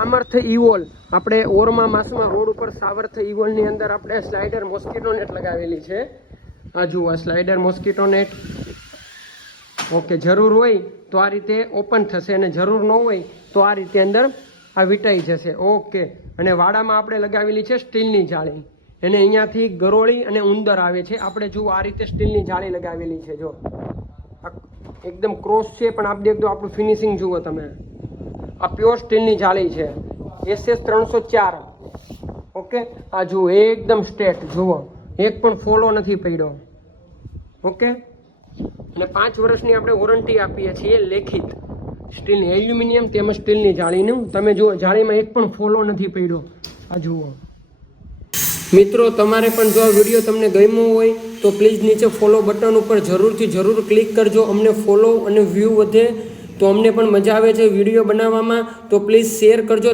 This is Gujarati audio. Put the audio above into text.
સામર્થ ઇવોલ આપણે ઓરમા માસમાં રોડ ઉપર સામર્થ ઇવોલની અંદર આપણે સ્લાઇડર મોસ્કીટો નેટ લગાવેલી છે. આ જુઓ સ્લાઇડર મોસ્કીટો નેટ. ઓકે, જરૂર હોય તો આ રીતે ઓપન થશે અને જરૂર ન હોય તો આ રીતે અંદર આ વીંટાઈ જશે. ઓકે, અને વાડામાં આપણે લગાવેલી છે સ્ટીલની જાળી. એને અહીંયાથી ગરોળી અને ઉંદર આવે છે. આપણે જુઓ આ રીતે સ્ટીલની જાળી લગાવેલી છે. જો એકદમ ક્રોસ છે, પણ આપ દેખ દો આપણું ફિનિશિંગ જુઓ તમે. આ પ્યોર સ્ટીલની જાળી છે SS304. ઓકે, આ જુઓ એકદમ સ્ટ્રેટ જુઓ, એક પણ ફોલો નથી પડ્યો. ઓકે, અને 5 વર્ષની આપણે વોરંટી આપીએ છીએ લેખિત. સ્ટીલની એલ્યુમિનિયમ તેમજ સ્ટીલની જાળીનું તમે જુઓ, જાળીમાં એક પણ ફોલો નથી પડ્યો. આ જુઓ મિત્રો, તમારે પણ જો આ વિડીયો તમને ગમ્યો હોય તો પ્લીઝ નીચે ફોલો બટન ઉપર જરૂર ક્લિક કરજો. અમને ફોલો અને વ્યૂ વધે તો અમને પણ મજા આવે છે વિડીયો બનાવવામાં. તો પ્લીઝ શેર કરજો.